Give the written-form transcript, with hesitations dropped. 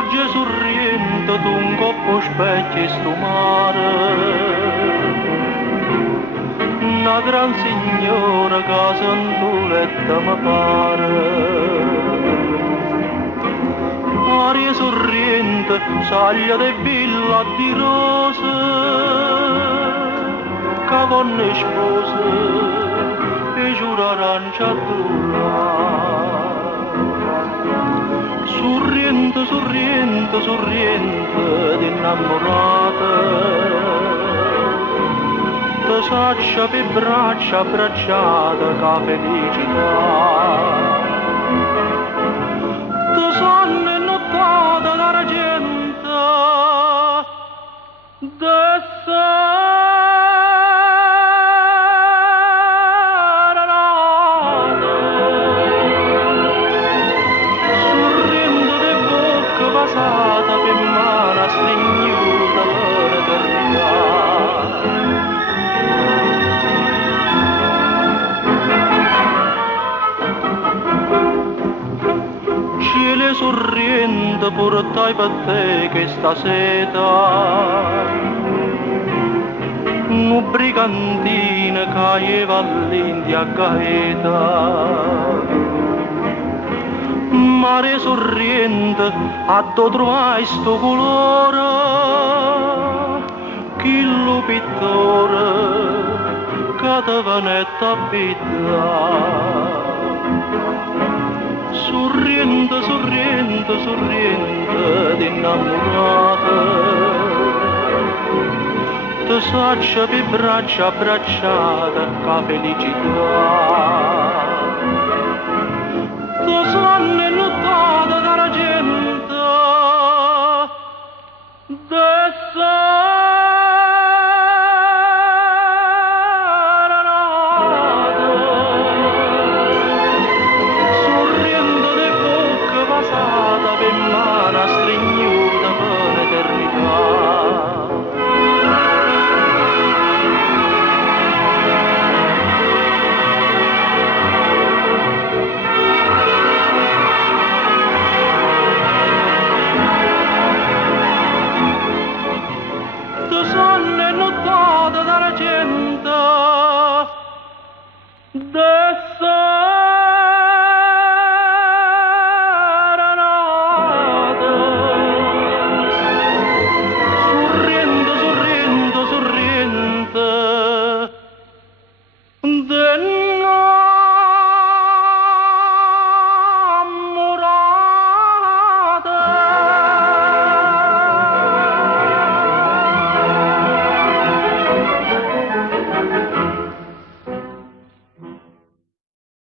Oggi sorriente tu un coppo specchio e sto mare, una gran signora che sentoletta mi pare. Aria sorriente, saglia de villa di rose, cavonne spose, e giura arancia sorriente, sorriente, sorriente d'innamorata, te saccia per braccia abbracciata ca felicità, te sonno e nottata d'argento de sorriendo de bocca passata per mano stringnuta l'eternità. Cielo sorriente portai per te che sta seta, un brigantine caeva all'India gaeta. Mare sorriente, a do trovai sto colore, chi lo pittore, che te venetta abita. Sorriente, sorriente, sorriente d'innamorata, te saccia per braccia abbracciata ca felicità. Te sonno e notte